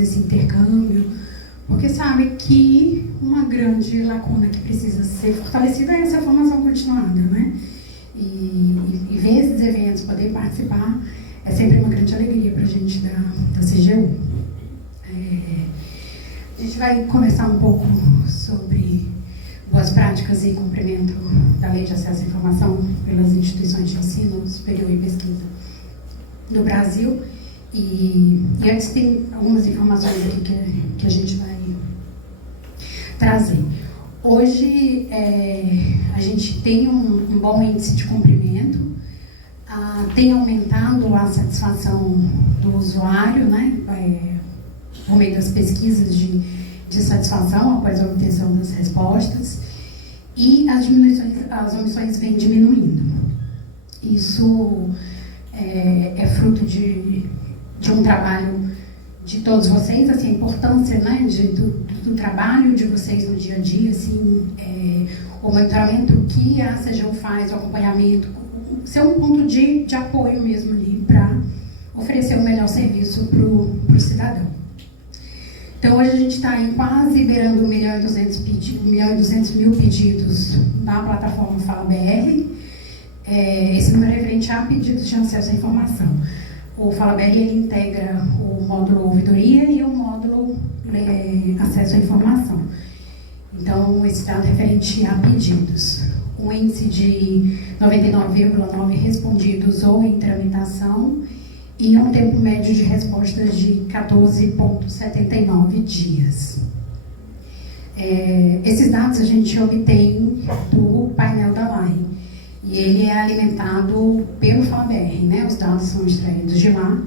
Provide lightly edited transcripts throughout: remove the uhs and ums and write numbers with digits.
esse intercâmbio, porque sabe que uma grande lacuna que precisa ser fortalecida é essa formação continuada, né? E ver esses eventos, poder participar, é sempre uma grande alegria para a gente da CGU. A gente vai conversar um pouco sobre boas práticas e cumprimento da Lei de Acesso à Informação pelas instituições de ensino superior e pesquisa no Brasil. E antes tem algumas informações aqui que a gente vai trazer. Hoje a gente tem um bom índice de cumprimento, tem aumentado a satisfação do usuário, né, por meio das pesquisas de satisfação após a obtenção das respostas, e as omissões vêm diminuindo. Isso é fruto de um trabalho de todos vocês, assim, a importância, né, do trabalho de vocês no dia a dia, assim, o monitoramento que a CGU faz, o acompanhamento, ser um ponto de apoio mesmo ali para oferecer o melhor serviço para o cidadão. Então, hoje a gente está em quase beirando 1.200.000 pedidos na plataforma Fala BR. Esse número é referente a pedidos de acesso à informação. O Fala BR ele integra o módulo ouvidoria e o módulo acesso à informação. Então, esse dado é referente a pedidos. Um índice de 99,9% respondidos ou em tramitação e um tempo médio de respostas de 14,79 dias. Esses dados a gente obtém do painel da LAI. E ele é alimentado pelo Fala BR, né? Os dados são extraídos de lá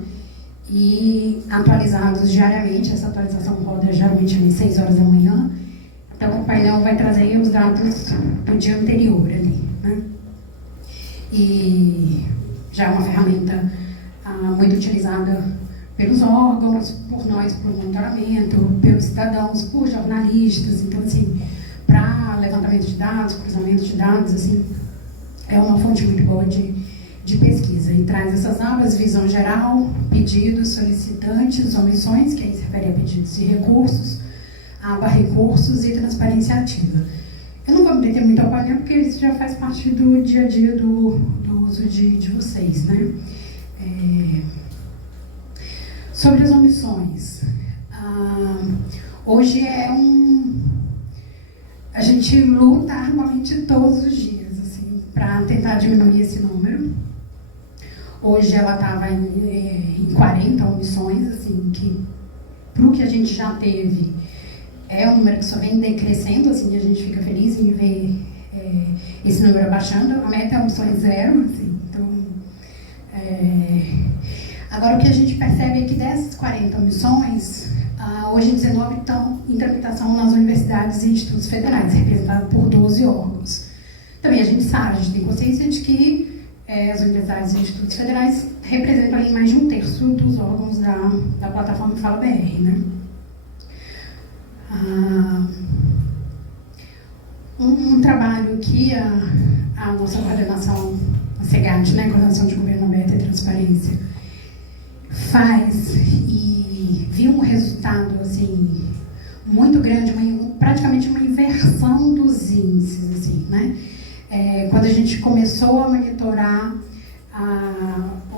e atualizados diariamente. Essa atualização roda geralmente às 6 horas da manhã. Então, o painel vai trazer os dados do dia anterior ali, né? E já é uma ferramenta muito utilizada pelos órgãos, por nós, por monitoramento, pelos cidadãos, por jornalistas. Então, assim, para levantamento de dados, cruzamento de dados, assim, é uma fonte muito boa de pesquisa. E traz essas abas: visão geral, pedidos, solicitantes, omissões, que aí se refere a pedidos e recursos, aba recursos e transparência ativa. Eu não vou me deter muito ao painel, porque isso já faz parte do dia a dia do uso de vocês, né? Sobre as omissões, hoje a gente luta arduamente todos os dias para tentar diminuir esse número. Hoje ela estava em 40 omissões, assim, que para o que a gente já teve é um número que só vem decrescendo, assim, a gente fica feliz em ver esse número abaixando. A meta é omissões zero, assim, então... Agora, o que a gente percebe é que dessas 40 omissões, hoje 19 estão em tramitação nas universidades e institutos federais, representados por 12 órgãos. Também a gente sabe, a gente tem consciência de que as universidades e institutos federais representam ali mais de 1/3 dos órgãos da plataforma Fala BR, né? Um trabalho que a nossa coordenação, a CEGAD, né, Coordenação de Governo Aberto e Transparência, faz e viu um resultado, assim, muito grande, praticamente uma inversão dos índices, assim, né? Quando a gente começou a monitorar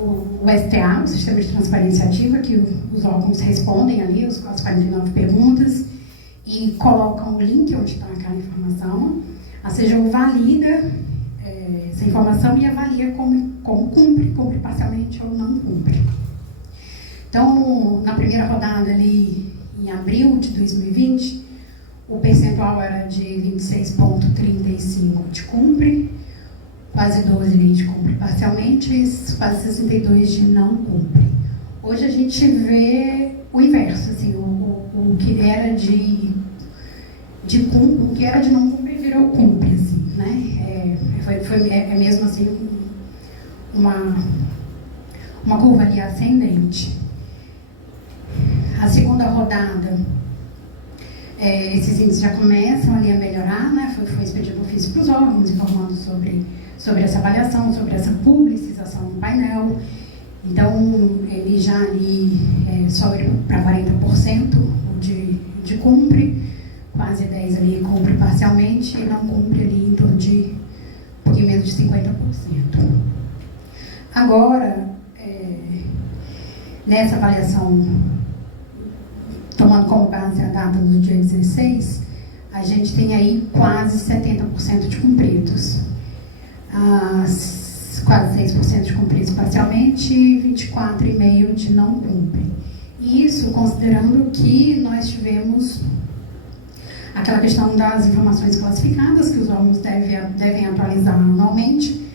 o STA, o Sistema de Transparência Ativa, que os órgãos respondem ali as 49 perguntas e colocam o link onde está aquela informação, a CGU valida essa informação e avalia como cumpre parcialmente ou não cumpre. Então, na primeira rodada ali, em abril de 2020, o percentual era de 26,35% de cumpre, quase 12% de cumpre parcialmente e quase 62% de não cumpre. Hoje a gente vê o inverso, assim, o que era de não cumprir virou cumpre, assim, né? É mesmo assim uma curva ali ascendente. A segunda rodada, esses índices já começam ali a melhorar, né? Foi expedido ofício para os órgãos, informando sobre essa avaliação, sobre essa publicização no painel. Então, ele já ali sobe para 40% de cumpre, quase 10% ali cumpre parcialmente e não cumpre ali em torno de um pouquinho menos de 50%. Agora, nessa avaliação, tomando como base a data do dia 16, a gente tem aí quase 70% de cumpridos. Quase 6% de cumpridos parcialmente e 24,5% de não cumpre. Isso considerando que nós tivemos aquela questão das informações classificadas, que os órgãos devem atualizar anualmente.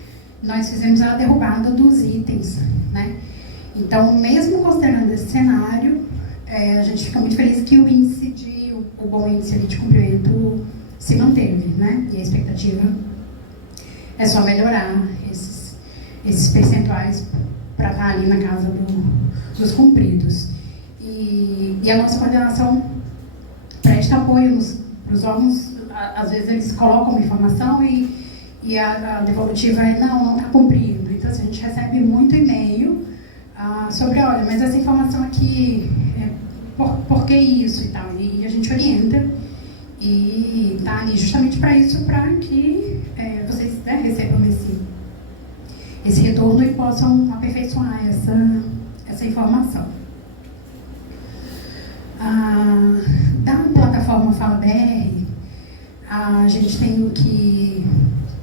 Nós fizemos a derrubada dos itens, né? Então, mesmo considerando esse cenário, a gente fica muito feliz que o bom índice de cumprimento se manteve, né? E a expectativa é só melhorar esses percentuais para estar ali na casa dos cumpridos. E a nossa coordenação presta apoio para os órgãos. Às vezes eles colocam uma informação e a devolutiva não está cumprindo. Então, assim, a gente recebe muito e-mail sobre, olha, mas essa informação aqui, por que isso e tal? E a gente orienta e está ali justamente para isso, para que vocês recebam esse retorno e possam aperfeiçoar essa informação. Da plataforma Fala BR, a gente tem o que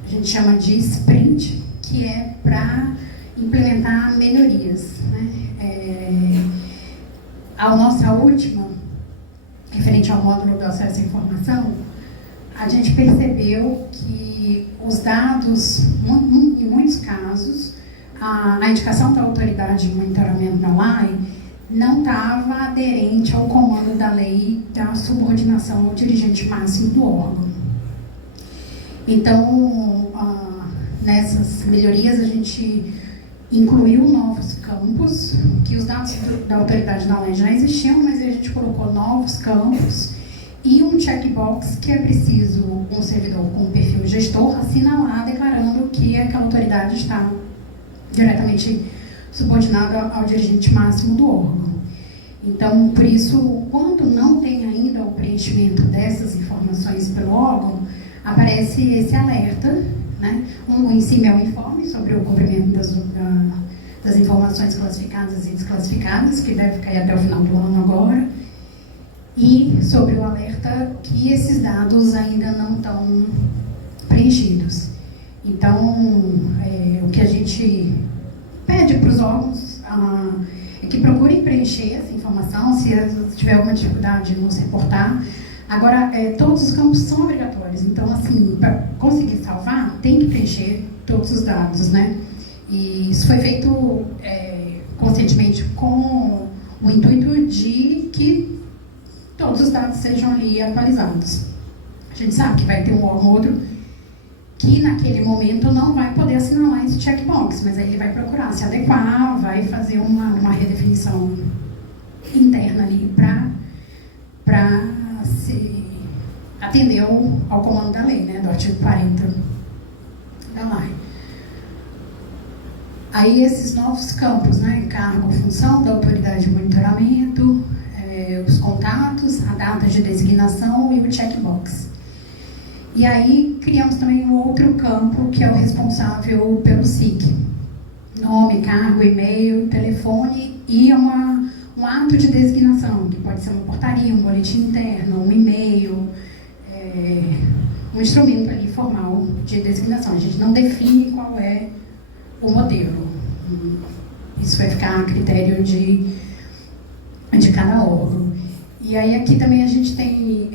a gente chama de sprint, que é para implementar melhorias, né? A nossa última, referente ao módulo do acesso à informação, a gente percebeu que os dados, em muitos casos, a indicação da autoridade de monitoramento da LAI não estava aderente ao comando da lei da subordinação ao dirigente máximo do órgão. Então, nessas melhorias, a gente incluiu novos campos, que os dados da autoridade da lei já existiam, mas a gente colocou novos campos e um checkbox que é preciso um servidor com perfil gestor assinalar declarando que aquela autoridade está diretamente subordinada ao dirigente máximo do órgão. Então, por isso, quando não tem ainda o preenchimento dessas informações pelo órgão, aparece esse alerta, né? Um em cima é um informe sobre o cumprimento das informações classificadas e desclassificadas, que deve cair até o final do ano agora, e sobre o alerta que esses dados ainda não estão preenchidos. Então, o que a gente pede para os órgãos é que procurem preencher essa informação, se tiver alguma dificuldade de nos reportar. Agora, todos os campos são obrigatórios, então, assim, para conseguir salvar, tem que preencher todos os dados, né? E isso foi feito conscientemente com o intuito de que todos os dados sejam ali atualizados. A gente sabe que vai ter um órgão ou outro que naquele momento não vai poder assinalar esse checkbox, mas aí ele vai procurar se adequar, vai fazer uma redefinição interna ali para se atender ao comando da lei, né, do artigo 40 da lei. Aí esses novos campos, né, cargo, função da autoridade de monitoramento, os contatos, a data de designação e o checkbox. E aí criamos também um outro campo que é o responsável pelo SIC. Nome, cargo, e-mail, telefone e um ato de designação, que pode ser uma portaria, um boletim interno, um e-mail, um instrumento ali formal de designação. A gente não define qual é o modelo. Isso vai ficar a critério de cada órgão. E aí aqui também a gente tem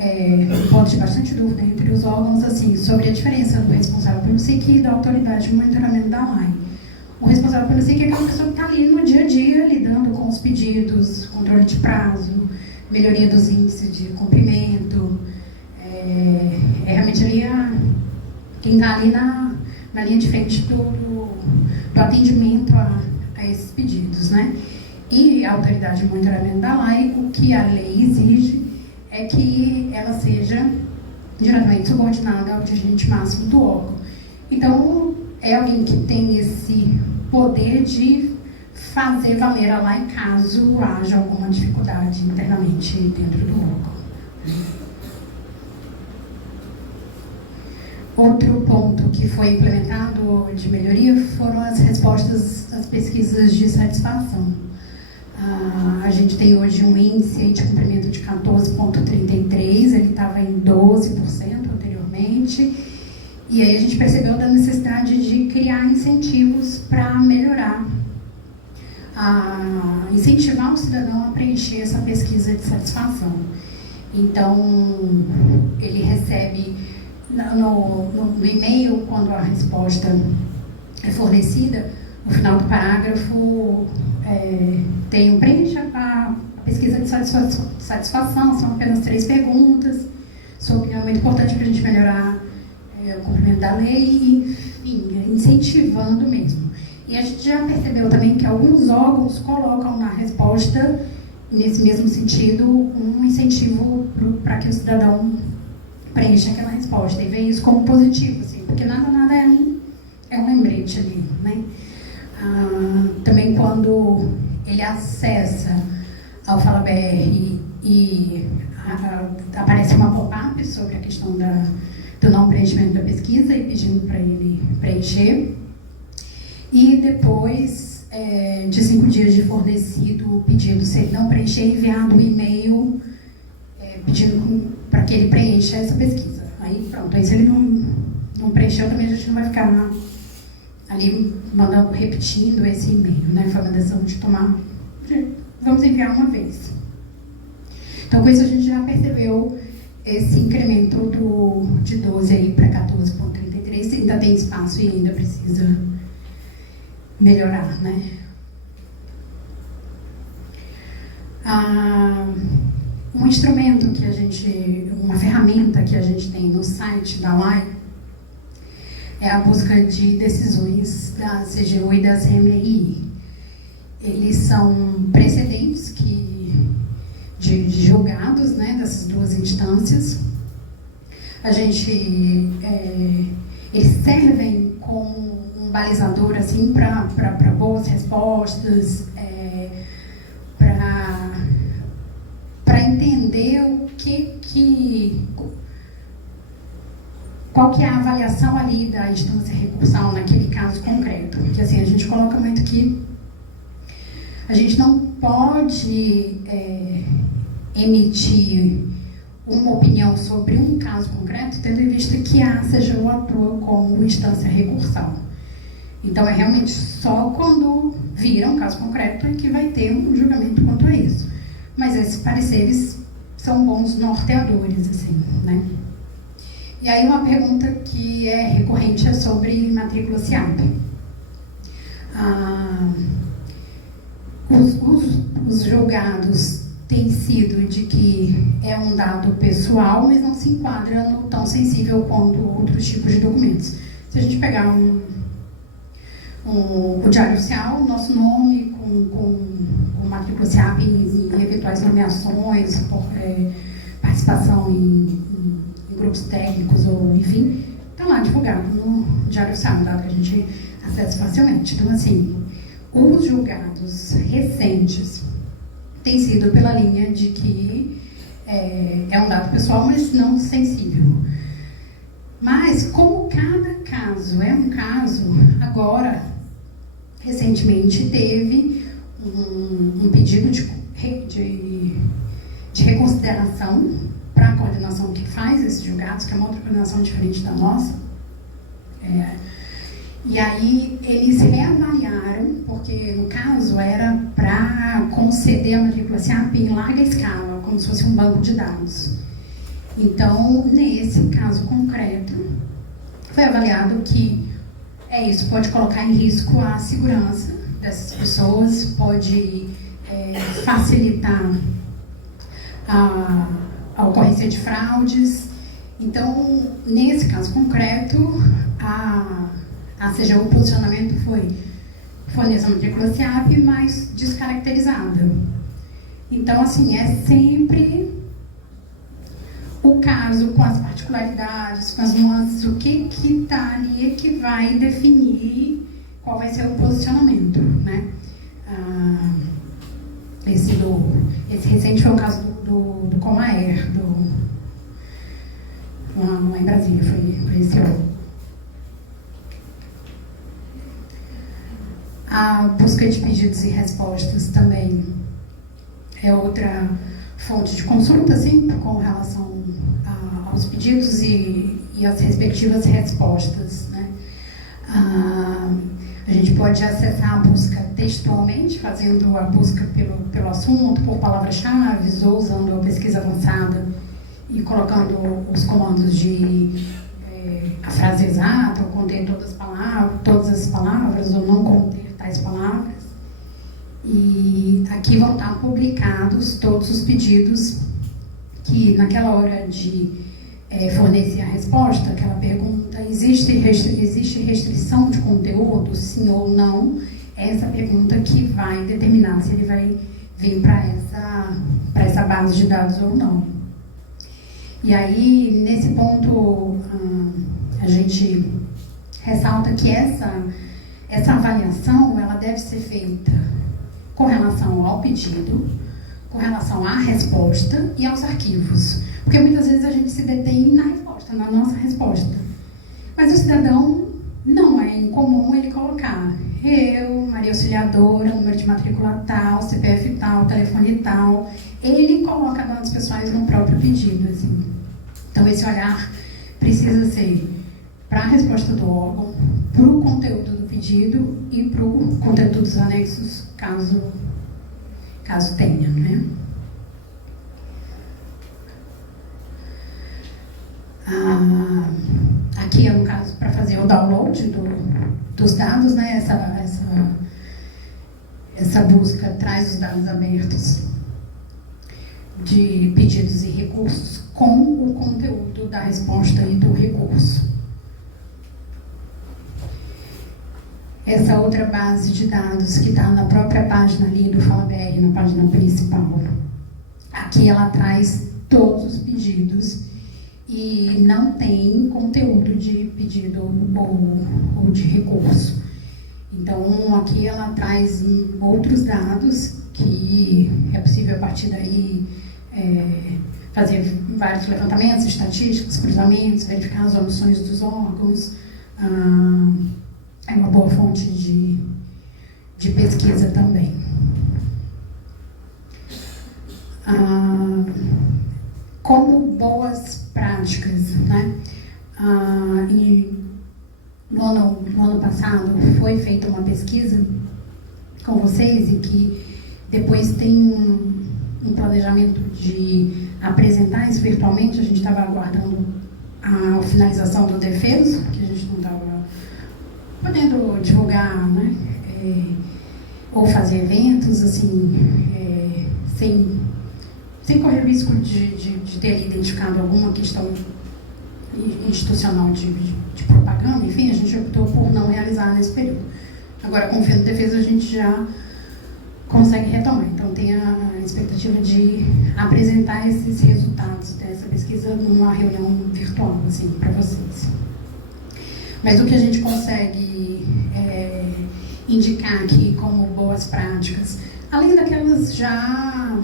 um ponto de bastante dúvida entre os órgãos, assim, sobre a diferença do responsável pelo SIC e da autoridade de monitoramento da LAI. O responsável pelo SIC é aquela pessoa que está ali no dia a dia, lidando com os pedidos, controle de prazo, melhoria dos índices de cumprimento. Realmente ali quem está ali na linha de frente do atendimento a esses pedidos, né? E a autoridade de monitoramento da LAI, o que a lei exige é que ela seja diretamente subordinada ao dirigente máximo do órgão. Então, é alguém que tem esse poder de fazer valer a lei caso haja alguma dificuldade internamente dentro do órgão. Outro ponto que foi implementado de melhoria foram as respostas às pesquisas de satisfação. A gente tem hoje um índice de cumprimento de 14,33%, ele estava em 12% anteriormente, e aí a gente percebeu da necessidade de criar incentivos para melhorar, incentivar o cidadão a preencher essa pesquisa de satisfação. Então, ele recebe no e-mail, quando a resposta é fornecida, no final do parágrafo tem um preencha a pesquisa de satisfação, são apenas 3 perguntas, sua opinião é muito importante para a gente melhorar o cumprimento da lei, enfim, incentivando mesmo. E a gente já percebeu também que alguns órgãos colocam na resposta, nesse mesmo sentido, um incentivo para que o cidadão preencha aquela resposta e vê isso como positivo, assim, porque nada é um lembrete ali, né? Também quando ele acessa ao Fala BR e aparece uma pop-up sobre a questão do não preenchimento da pesquisa e pedindo para ele preencher. E depois de 5 dias de fornecido o pedido, se ele não preencher, enviado um e-mail pedindo para que ele preencha essa pesquisa. Aí pronto, aí se ele não preencheu, também a gente não vai ficar ali repetindo esse e-mail, né? Foi uma decisão de vamos enviar uma vez. Então com isso a gente já percebeu esse incremento de 12 aí para 14,33, ainda tem espaço e ainda precisa melhorar, né? Um instrumento uma ferramenta que a gente tem no site da LAI é a busca de decisões da CGU e da CMRI. Eles são precedentes de julgados, né, dessas 2 instâncias. Eles servem como um balizador assim, para boas respostas, para entender qual que é a avaliação ali da instância recursal naquele caso concreto. Porque assim, a gente coloca muito que a gente não pode emitir uma opinião sobre um caso concreto, tendo em vista que a CGU atua como instância recursal. Então, é realmente só quando vira um caso concreto é que vai ter um julgamento quanto a isso. Mas esses pareceres são bons norteadores, assim, né? E aí, uma pergunta que é recorrente é sobre matrícula SIAP. Os julgados têm sido de que é um dado pessoal, mas não se enquadra no tão sensível quanto outros tipos de documentos. Se a gente pegar o Diário Oficial, nosso nome com matrícula SIAP em eventuais nomeações, participação em grupos técnicos ou enfim, está lá divulgado no Diário Oficial, um dado que a gente acessa facilmente. Então, assim, os julgados recentes têm sido pela linha de que é um dado pessoal, mas não sensível. Mas, como cada caso é um caso, agora, recentemente, teve um pedido de reconsideração para a coordenação que faz esses julgados, que é uma outra coordenação diferente da nossa. E aí eles reavaliaram, porque no caso era para conceder a matrícula SIAP em larga escala, como se fosse um banco de dados. Então, nesse caso concreto, foi avaliado que isso pode colocar em risco a segurança dessas pessoas, pode facilitar a ocorrência de fraudes. Então, nesse caso concreto, a CGU, o posicionamento foi fornecer uma matrícula SIAP, mas descaracterizada. Então, assim, é sempre o caso com as particularidades, com as nuances, o que está ali é que vai definir qual vai ser o posicionamento, né? Esse recente foi o caso do Comaer, lá em Brasília, foi esse ano. A busca de pedidos e respostas também é outra fonte de consulta, sim, com relação aos pedidos e as respectivas respostas, né? A gente pode acessar a busca textualmente, fazendo a busca pelo assunto, por palavras-chave, ou usando a pesquisa avançada e colocando os comandos de a frase exata, ou conter todas as palavras, ou não conter tais palavras. E aqui vão estar publicados todos os pedidos que, naquela hora de fornecer a resposta, aquela pergunta, existe restrição de conteúdo, sim ou não, é essa pergunta que vai determinar se ele vai vir para essa base de dados ou não. E aí, nesse ponto, a gente ressalta que essa avaliação ela deve ser feita com relação ao pedido, com relação à resposta e aos arquivos. Porque muitas vezes a gente se detém na resposta, na nossa resposta. Mas o cidadão não é incomum ele colocar eu, Maria Auxiliadora, número de matrícula tal, CPF tal, telefone tal. Ele coloca dados pessoais no próprio pedido, assim. Então esse olhar precisa ser para a resposta do órgão, para o conteúdo do pedido e para o conteúdo dos anexos, caso tenha, né? Aqui é um caso para fazer o download dos dados, né? Essa busca traz os dados abertos de pedidos e recursos com o conteúdo da resposta e do recurso. Essa outra base de dados que está na própria página ali do FalaBR, na página principal. Aqui ela traz todos os pedidos e não tem conteúdo de pedido ou de recurso. Então, aqui ela traz outros dados que é possível, a partir daí, fazer vários levantamentos estatísticos, cruzamentos, verificar as omissões dos órgãos. É uma boa fonte de pesquisa também. Como boas práticas, né? No ano passado foi feita uma pesquisa com vocês e que depois tem um planejamento de apresentar isso virtualmente. A gente estava aguardando a finalização do defeso, que a gente não estava podendo divulgar, né? Ou fazer eventos, assim, sem correr o risco de ter identificado alguma questão institucional de propaganda. Enfim, a gente optou por não realizar nesse período. Agora, com o fim do defesa, a gente já consegue retomar. Então, tem a expectativa de apresentar esses resultados dessa pesquisa numa reunião virtual, assim, para vocês. Mas o que a gente consegue indicar aqui como boas práticas, além daquelas já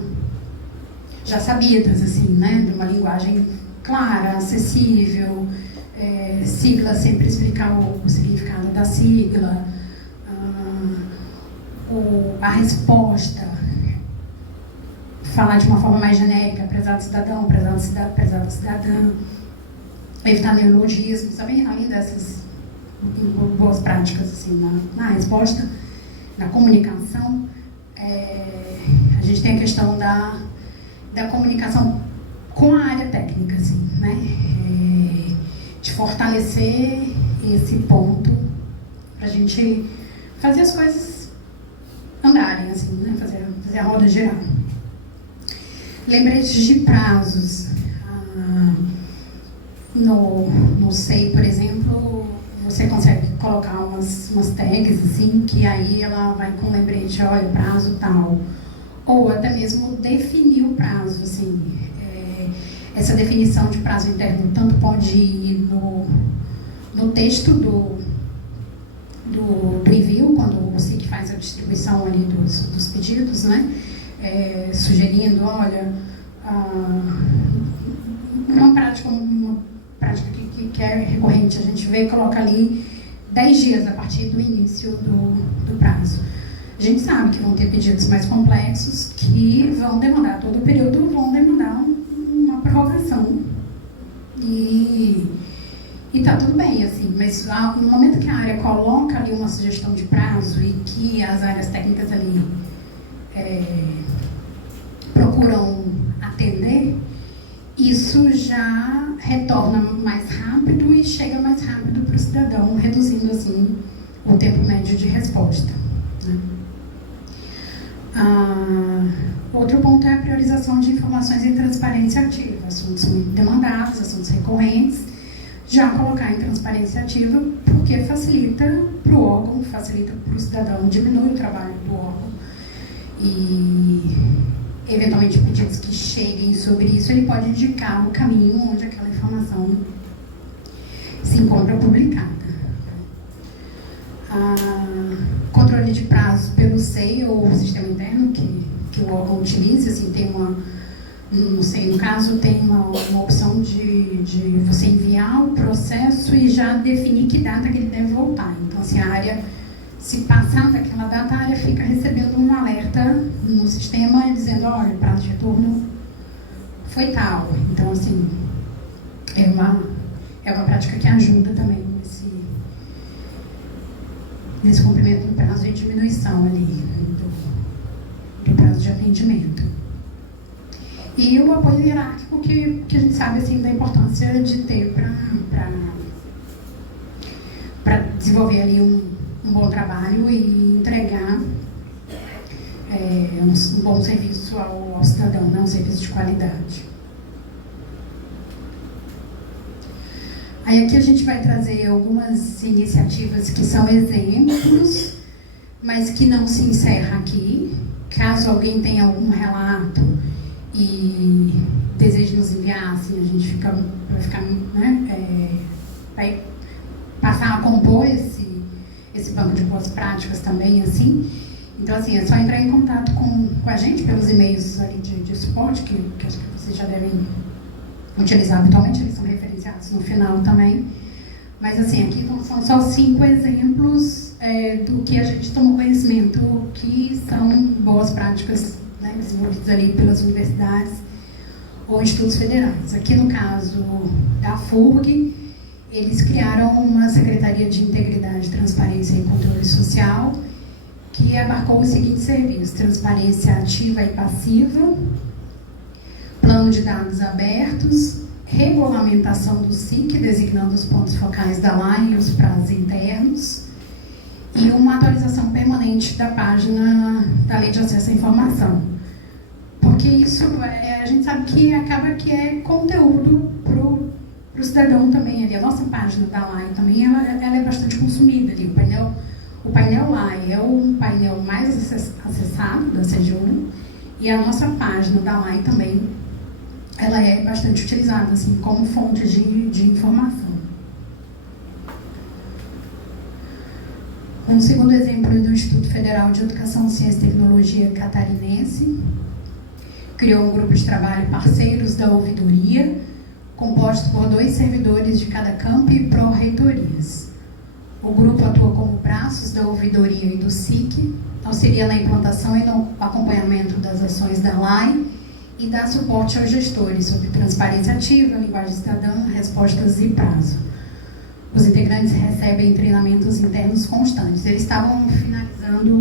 sabidas, assim, né, de uma linguagem clara, acessível, sigla, sempre explicar o significado da sigla, a resposta, falar de uma forma mais genérica, prezado cidadão, prezada cidadã, evitar neologismos, também, além dessas boas práticas, assim, na resposta, na comunicação. A gente tem a questão da comunicação com a área técnica, assim, né? De fortalecer esse ponto para a gente fazer as coisas andarem, assim, né? Fazer a roda girar. Lembretes de prazos. No SEI, por exemplo, você consegue colocar umas tags, assim, que aí ela vai com lembrete, olha, prazo tal. Ou até mesmo definir o prazo, assim. Essa definição de prazo interno tanto pode ir no texto do envio, quando o SIC faz a distribuição ali dos pedidos, né? Sugerindo, olha, uma prática que é recorrente, a gente vê e coloca ali 10 dias a partir do início do prazo. A gente sabe que vão ter pedidos mais complexos que vão demandar todo o período, vão demandar uma prorrogação. E tá tudo bem, assim, mas no momento que a área coloca ali uma sugestão de prazo e que as áreas técnicas ali procuram atender, isso já retorna mais rápido e chega mais rápido para o cidadão, reduzindo, assim, o tempo médio de resposta, né? Outro ponto é a priorização de informações em transparência ativa, assuntos muito demandados, assuntos recorrentes, já colocar em transparência ativa, porque facilita para o órgão, facilita para o cidadão, diminui o trabalho do órgão e, eventualmente, pedidos que cheguem sobre isso, ele pode indicar o caminho onde aquela informação se encontra publicada. Controle de prazos pelo SEI ou sistema interno que o órgão utiliza, assim, tem no SEI, no caso, tem uma opção de você enviar o processo e já definir que data que ele deve voltar. Então, assim, a área, se passar daquela data, a área fica recebendo um alerta no sistema dizendo, olha, o prazo de retorno foi tal. Então, assim, é uma prática que ajuda também nesse cumprimento do prazo e diminuição ali do prazo de atendimento. E o apoio hierárquico que a gente sabe, assim, da importância de ter para desenvolver ali um bom trabalho e entregar um bom serviço ao cidadão, né? Um serviço de qualidade. Aí aqui a gente vai trazer algumas iniciativas que são exemplos, mas que não se encerra aqui. Caso alguém tenha algum relato e deseje nos enviar, assim, a gente vai ficar, né, vai passar a compor esse banco de boas práticas também, assim. Então, assim, é só entrar em contato com a gente pelos e-mails ali de suporte, que acho que vocês já devem utilizar habitualmente, eles são referenciados no final também. Mas, assim, aqui são só 5 exemplos do que a gente tomou conhecimento, que são boas práticas, né, desenvolvidas ali pelas universidades ou institutos federais. Aqui, no caso da FURG, eles criaram uma Secretaria de Integridade, Transparência e Controle Social, que abarcou os seguintes serviços: transparência ativa e passiva, plano de dados abertos, regulamentação do SIC, designando os pontos focais da LAI e os prazos internos, e uma atualização permanente da página da Lei de Acesso à Informação. Porque isso, a gente sabe que acaba que é conteúdo para o cidadão também. Ali, a nossa página da LAI também, ela é bastante consumida ali. O painel LAI é o painel mais acessado da CGU, e a nossa página da LAI também, ela é bastante utilizada, assim, como fonte de informação. Um segundo exemplo é do Instituto Federal de Educação, Ciência e Tecnologia Catarinense. Criou um grupo de trabalho parceiros da ouvidoria, composto por 2 servidores de cada campo e pró-reitorias. O grupo atua como braços da ouvidoria e do SIC, auxilia na implantação e no acompanhamento das ações da LAI e dá suporte aos gestores sobre transparência ativa, linguagem cidadã, respostas e prazo. Os integrantes recebem treinamentos internos constantes. Eles estavam finalizando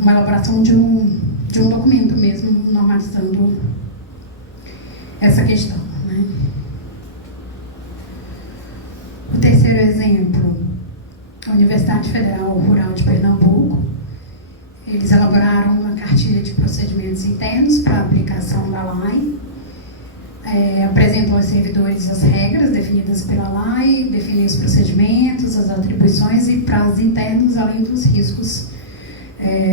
uma elaboração de um documento mesmo, normalizando essa questão, né? O terceiro exemplo, a Universidade Federal Rural de Pernambuco. Eles elaboraram uma cartilha de procedimentos internos para a aplicação da LAI, apresentam aos servidores as regras definidas pela LAI, definem os procedimentos, as atribuições e prazos internos, além dos riscos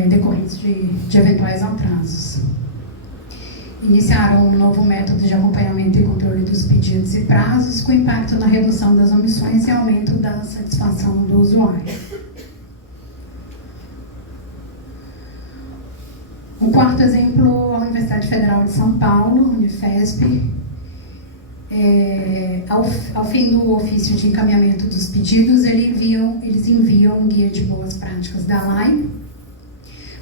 decorrentes de eventuais atrasos. Iniciaram um novo método de acompanhamento e controle dos pedidos e prazos, com impacto na redução das omissões e aumento da satisfação do usuário. Um quarto exemplo, a Universidade Federal de São Paulo, Unifesp. Ao fim do ofício de encaminhamento dos pedidos, eles enviam um guia de boas práticas da LAI,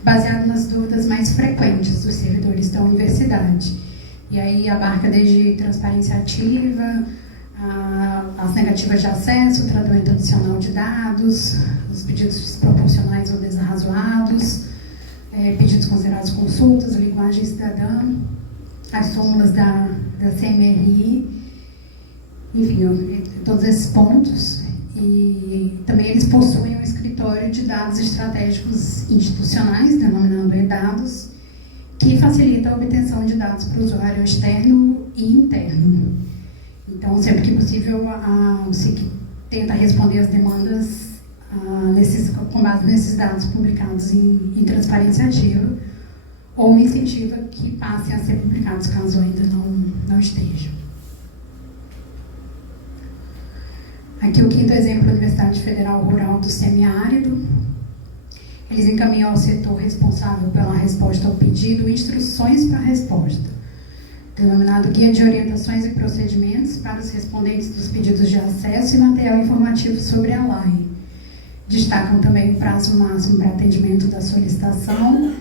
baseado nas dúvidas mais frequentes dos servidores da universidade. E aí abarca desde transparência ativa, as negativas de acesso, o tratamento adicional de dados, os pedidos desproporcionais ou desarrazoados, pedidos considerados consultas, linguagem cidadã, as súmulas da CMRI, enfim, todos esses pontos. E também eles possuem um escritório de dados estratégicos institucionais, denominado eDados, que facilita a obtenção de dados para o usuário externo e interno. Então, sempre que possível, o SIC tenta responder as demandas com base nesses dados publicados em transparência ativa, ou incentiva que passem a ser publicados caso ainda não estejam. Aqui o quinto exemplo, a Universidade Federal Rural do Semiárido. Eles encaminham ao setor responsável pela resposta ao pedido instruções para a resposta, denominado Guia de Orientações e Procedimentos para os respondentes dos pedidos de acesso e material informativo sobre a LAI. Destacam também o prazo máximo para atendimento da solicitação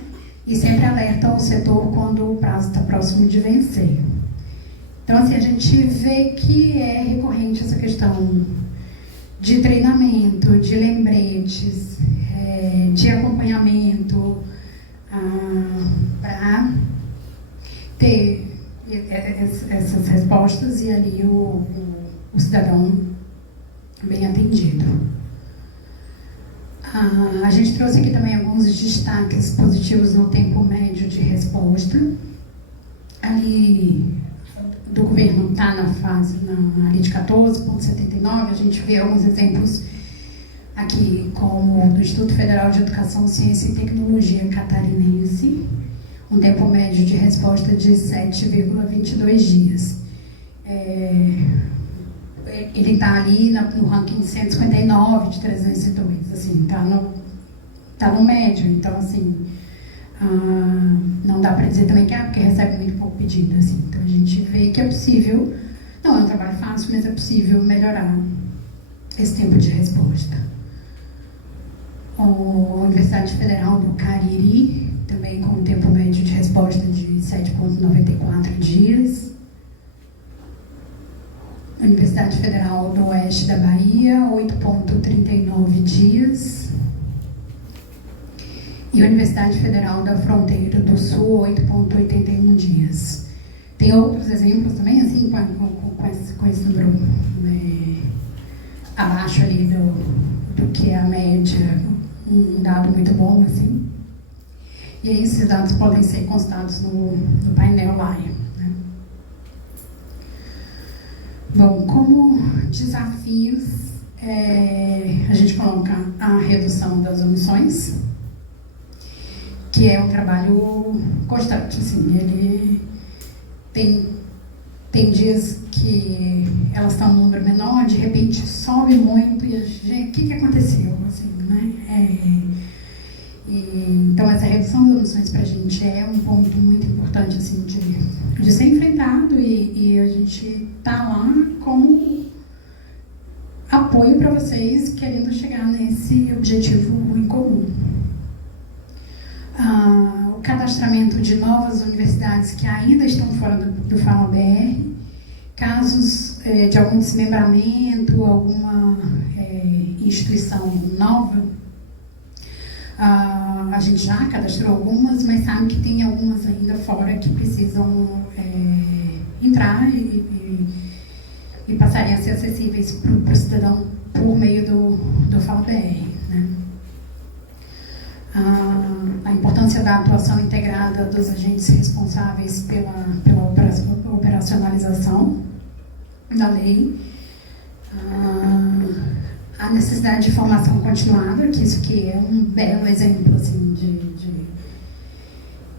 e sempre alerta ao setor quando o prazo está próximo de vencer. Então, assim, a gente vê que é recorrente essa questão de treinamento, de lembretes, de acompanhamento, para ter essas respostas e ali o cidadão bem atendido. A gente trouxe aqui também alguns destaques positivos no tempo médio de resposta. Ali do governo está na fase ali de 14,79, a gente vê alguns exemplos aqui, como do Instituto Federal de Educação, Ciência e Tecnologia Catarinense, um tempo médio de resposta de 7,22 dias. Ele está ali no ranking 159 de 302, assim, está no médio, então, assim, não dá para dizer também que porque recebe muito pouco pedido, assim. Então a gente vê que é possível, não é um trabalho fácil, mas é possível melhorar esse tempo de resposta. A Universidade Federal do Cariri, também com um tempo médio de resposta de 7,94 dias. A Universidade Federal do Oeste da Bahia, 8,39 dias. E a Universidade Federal da Fronteira do Sul, 8,81 dias. Tem outros exemplos também, assim, com esse número abaixo ali do que é a média, um dado muito bom, assim. E aí esses dados podem ser constados no painel LAI. Né? Bom, como desafios, a gente coloca a redução das omissões, que é um trabalho constante, assim, ele tem dias que elas estão num número menor, de repente sobe muito e a gente, o que aconteceu, assim, né? Então essa redução das omissões para a gente é um ponto muito importante, assim, de ser enfrentado e a gente tá lá como apoio para vocês querendo chegar nesse objetivo em comum. O cadastramento de novas universidades que ainda estão fora do FAO-BR, casos de algum desmembramento, alguma instituição nova, a gente já cadastrou algumas, mas sabe que tem algumas ainda fora que precisam entrar e passarem a ser acessíveis para o cidadão por meio do FAO-BR, né? A importância da atuação integrada dos agentes responsáveis pela operacionalização da lei, a necessidade de formação continuada, que isso que é um belo exemplo, assim,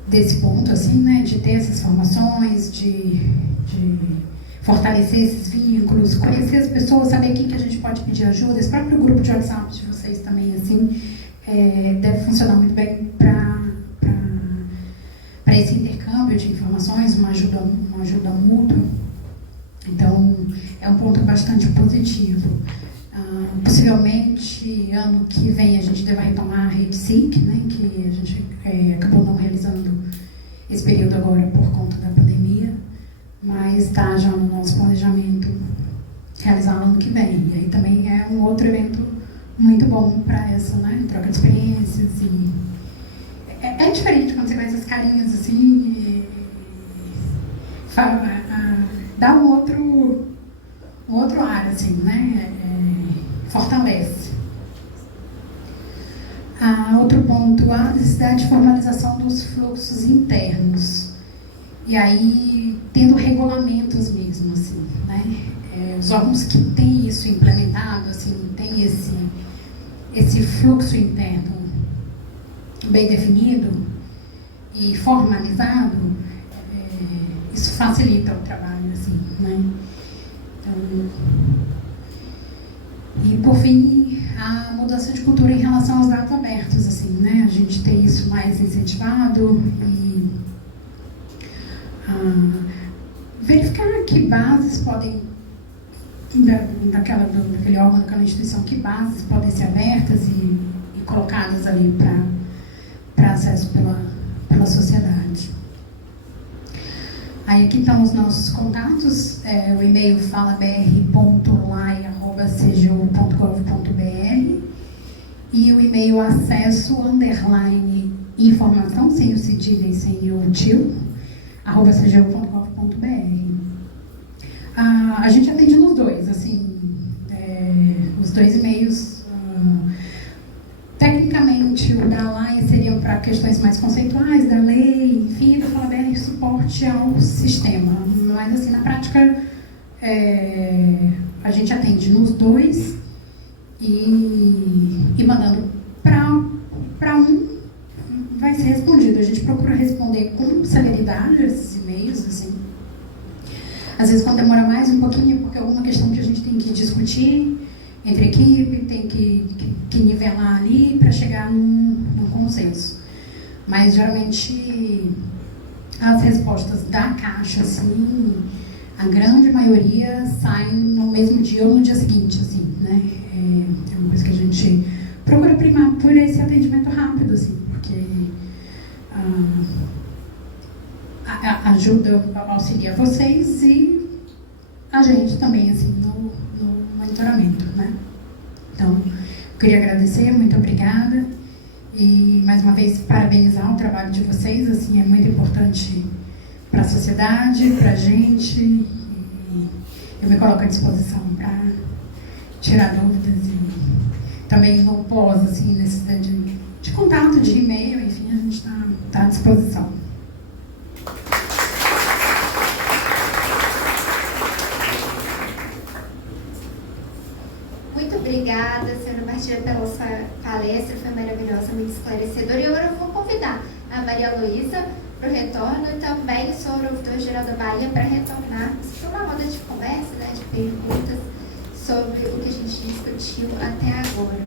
desse ponto, assim, né, de ter essas formações, de fortalecer esses vínculos, conhecer as pessoas, saber quem que a gente pode pedir ajuda. Esse próprio grupo de WhatsApp de vocês também, assim, deve funcionar muito bem para desse intercâmbio de informações, uma ajuda mútua. Então, é um ponto bastante positivo. Possivelmente, ano que vem, a gente deva retomar a RedeSIC, né, que a gente acabou não realizando esse período agora por conta da pandemia, mas está já no nosso planejamento realizar no ano que vem. E aí também é um outro evento muito bom para essa, né, troca de experiências. E é diferente quando você conhece as carinhas assim, dá um outro ar, assim, né? Fortalece. Outro ponto, a necessidade de formalização dos fluxos internos. E aí, tendo regulamentos mesmo, assim, né? Os órgãos que têm isso implementado, assim, tem esse fluxo interno bem definido e formalizado, isso facilita o trabalho, assim, né? Então, e por fim, a mudança de cultura em relação aos dados abertos, assim, né? A gente tem isso mais incentivado e verificar que bases podem, daquele órgão, daquela instituição, que bases podem ser abertas e colocadas ali para acesso pela sociedade. Aí aqui estão os nossos contatos, o e-mail falabr.lai@cgu.gov.br e o e-mail acesso_informação, sem o cedilha e sem o tio, @cgu.gov.br. A gente atende nos dois, assim, os dois e-mails. Tecnicamente, o da LAI seria para questões mais conceituais, da lei, enfim, do FalaBR, suporte ao sistema. Mas, assim, na prática, a gente atende nos dois e mandando para um, vai ser respondido. A gente procura responder com celeridade esses e-mails, assim. Às vezes, quando demora mais um pouquinho, porque é alguma questão que a gente tem que discutir entre a equipe, tem que nivelar ali para chegar num consenso. Mas, geralmente, as respostas da Caixa, assim, a grande maioria saem no mesmo dia ou no dia seguinte, assim, né? É uma coisa que a gente procura primar por esse atendimento rápido, assim, porque ajuda, auxilia vocês e a gente também, assim, no monitoramento, né? Então, queria agradecer, muito obrigada e, mais uma vez, parabenizar o trabalho de vocês, assim, é muito importante para a sociedade, para a gente, e eu me coloco à disposição para tirar dúvidas e também no pós, assim, necessidade de contato, de e-mail, enfim, a gente está à disposição. Muito obrigada, senhora Martina, pela sua palestra, foi maravilhosa, muito esclarecedora. E agora eu vou convidar a Maria Luísa para o retorno e também o senhor ouvidor-geral da Bahia para retornarmos para uma roda de conversa, né, de perguntas sobre o que a gente discutiu até agora.